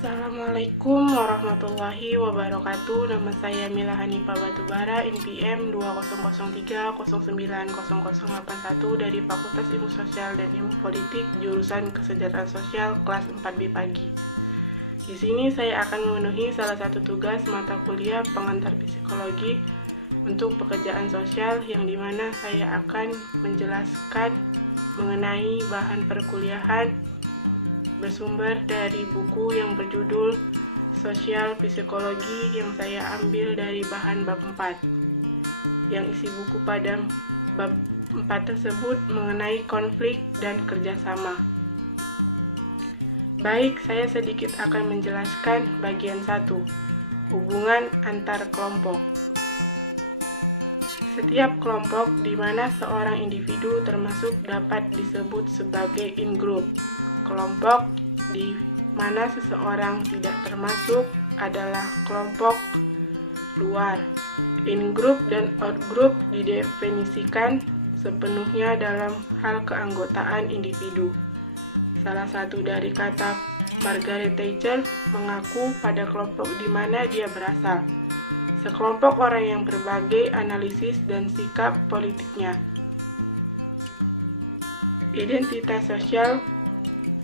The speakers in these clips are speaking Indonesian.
Assalamualaikum warahmatullahi wabarakatuh. Nama saya Mila Hanifah Batubara, NPM 2003090081 dari Fakultas Ilmu Sosial dan Ilmu Politik, jurusan Kesejahteraan Sosial, kelas 4B pagi. Di sini saya akan memenuhi salah satu tugas mata kuliah pengantar psikologi untuk pekerjaan sosial, yang dimana saya akan menjelaskan mengenai bahan perkuliahan bersumber dari buku yang berjudul Sosial Psikologi yang saya ambil dari bahan bab 4. Yang isi buku pada bab 4 tersebut mengenai konflik dan kerjasama. Baik, saya sedikit akan menjelaskan bagian 1, hubungan antar kelompok. Setiap kelompok di mana seorang individu termasuk dapat disebut sebagai in-group. Kelompok di mana seseorang tidak termasuk adalah kelompok luar. In-group dan out-group didefinisikan sepenuhnya dalam hal keanggotaan individu. Salah satu dari kata Margaret Thatcher mengaku pada kelompok di mana dia berasal. Sekelompok orang yang berbagai analisis dan sikap politiknya. Identitas sosial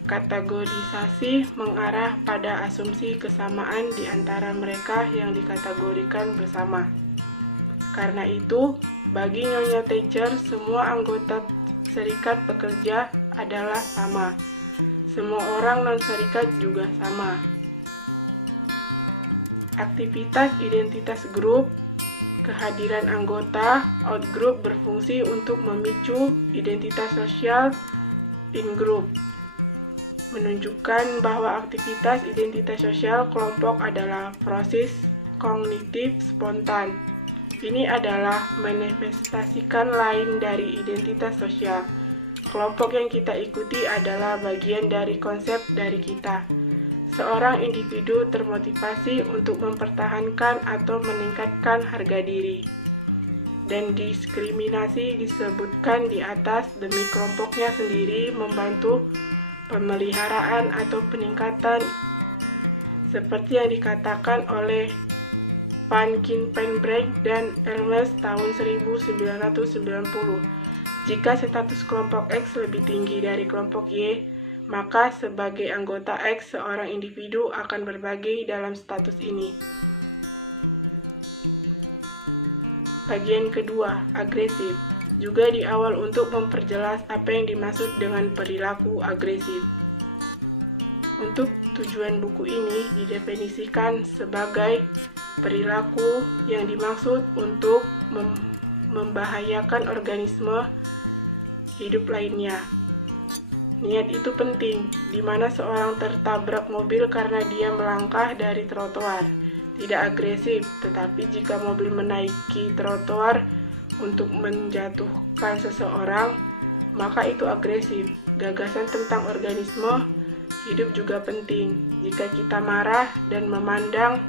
kategorisasi mengarah pada asumsi kesamaan di antara mereka yang dikategorikan bersama. Karena itu, bagi Nyonya Thatcher, semua anggota serikat pekerja adalah sama. Semua orang non-serikat juga sama. Aktivitas identitas grup, kehadiran anggota out-group berfungsi untuk memicu identitas sosial in-group, menunjukkan bahwa aktivitas identitas sosial kelompok adalah proses kognitif spontan. Ini adalah manifestasikan lain dari identitas sosial. Kelompok yang kita ikuti adalah bagian dari konsep dari kita. Seorang individu termotivasi untuk mempertahankan atau meningkatkan harga diri. Dan diskriminasi disebutkan di atas demi kelompoknya sendiri membantu pemeliharaan atau peningkatan, seperti yang dikatakan oleh Van Kinpenbroek dan Elmes tahun 1990. Jika status kelompok X lebih tinggi dari kelompok Y, maka sebagai anggota X, seorang individu akan berbagi dalam status ini. Bagian kedua, agresif. Juga di awal untuk memperjelas apa yang dimaksud dengan perilaku agresif. Untuk tujuan buku ini didefinisikan sebagai perilaku yang dimaksud untuk membahayakan organisme hidup lainnya. Niat itu penting, di mana seorang tertabrak mobil karena dia melangkah dari trotoar. Tidak agresif, tetapi jika mobil menaiki trotoar untuk menjatuhkan seseorang, maka itu agresif. Gagasan tentang organisme hidup juga penting. Jika kita marah dan memandang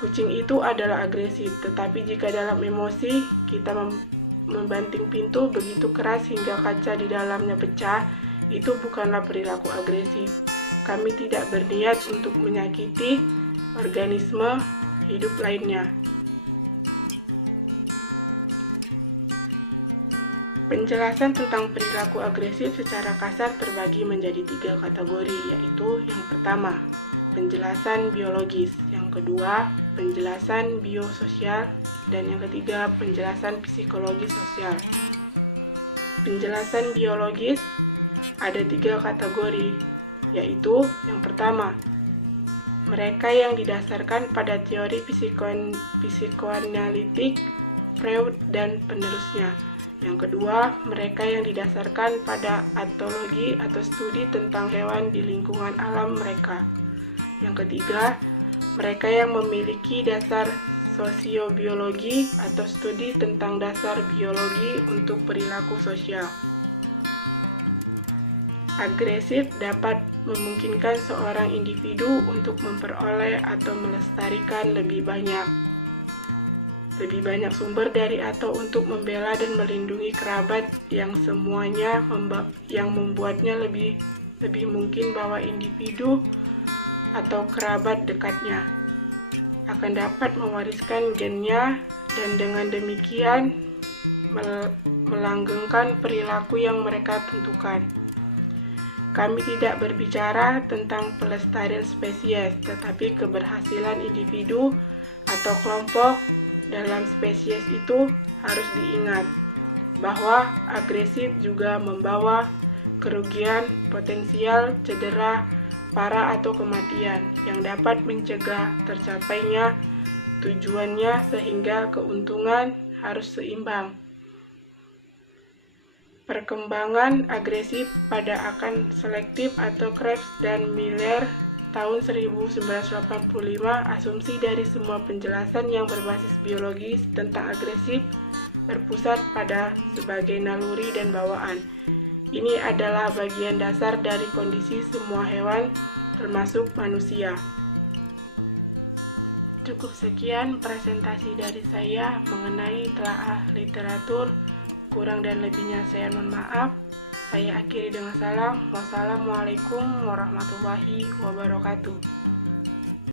kucing itu adalah agresif, tetapi jika dalam emosi kita membanting pintu begitu keras hingga kaca di dalamnya pecah, itu bukanlah perilaku agresif. Kami tidak berniat untuk menyakiti organisme hidup lainnya. Penjelasan tentang perilaku agresif secara kasar terbagi menjadi 3 kategori, yaitu yang pertama, penjelasan biologis, yang kedua, penjelasan biososial, dan yang ketiga, penjelasan psikologi sosial. Penjelasan biologis ada 3 kategori, yaitu yang pertama, mereka yang didasarkan pada teori psikoanalitik, Freud, dan penerusnya. Yang kedua, mereka yang didasarkan pada etologi atau studi tentang hewan di lingkungan alam mereka. Yang ketiga, mereka yang memiliki dasar sosiobiologi atau studi tentang dasar biologi untuk perilaku sosial. Agresif dapat memungkinkan seorang individu untuk memperoleh atau melestarikan lebih banyak sumber dari atau untuk membela dan melindungi kerabat, yang semuanya yang membuatnya lebih mungkin bahwa individu atau kerabat dekatnya akan dapat mewariskan gennya dan dengan demikian melanggengkan perilaku yang mereka tentukan. Kami tidak berbicara tentang pelestarian spesies, tetapi keberhasilan individu atau kelompok dalam spesies itu harus diingat bahwa agresif juga membawa kerugian potensial cedera parah atau kematian yang dapat mencegah tercapainya tujuannya sehingga keuntungan harus seimbang. Perkembangan agresif pada akan selektif atau Krebs dan Miller tahun 1985 asumsi dari semua penjelasan yang berbasis biologis tentang agresif berpusat pada sebagai naluri dan bawaan. Ini adalah bagian dasar dari kondisi semua hewan termasuk manusia. Cukup sekian presentasi dari saya mengenai telaah literatur. Kurang dan lebihnya saya mohon maaf. Saya akhiri dengan salam. Wassalamualaikum warahmatullahi wabarakatuh.